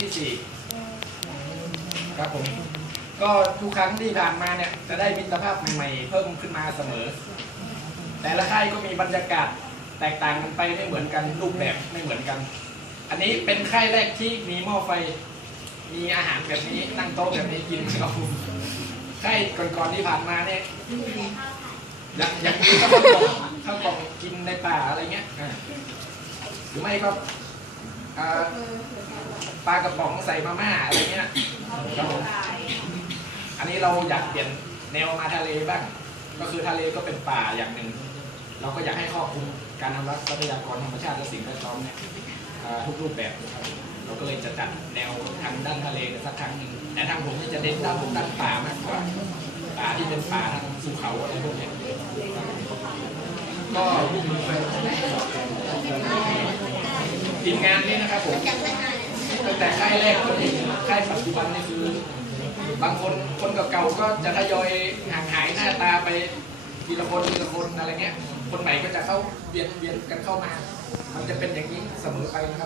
ที่สี่ครับผม ก็ทุกครั้งที่ผ่านมาเนี่ยจะได้มิตรภาพใหม่ๆเพิ่มขึ้นมาเสมอ แต่ละค่ายก็มีบรรยากาศแตกต่างกันไปไม่เหมือนกันรูปแบบไม่เหมือนกัน อันนี้เป็นค่ายแรกที่มีหม้อไฟ มีอาหารแบบนี้นั่งโต๊ะแบบนี้กินครับผมค่ายก่อนๆที่ผ่านมาเนี่ยอยากอยากกินข้าวกล่องข้าวกล่องกินในป่าอะไรเงี้ยอ่าหรือไม่ก็อ่า ปลากระป๋องใส่มาม่าอะไรเงี้ยครับผมอันนี้เราอยากเปลี่ยนแนวมาทะเลบ้าง ก็คือทะเลก็เป็นป่าอย่างหนึ่ง เราก็อยากให้ครอบคลุมการอนุรักษ์ทรัพยากรธรรมชาติและสิ่งแวดล้อมเนี่ยทุกรูปแบบนะครับเราก็เลยจะจัดแนวทางด้านทะเลสักครั้งหนึ่งแต่ทางผมจะเน้นด้านด้านป่ามากกว่าป่าที่เป็นป่าทางภูเขาอะไรพวกเนี้ยก็ทีมงานนี่นะครับผม แต่ค่ายแรกจนถึงค่ายปัจจุบันนี่คือบางคนคนเก่าๆก็จะทยอยห่างหายหน้าตาไปทีละคนทีละคนอะไรเงี้ย คนใหม่ก็จะเข้าเวียนเวียนกันเข้ามา มันจะเป็นอย่างนี้เสมอไปนะครับ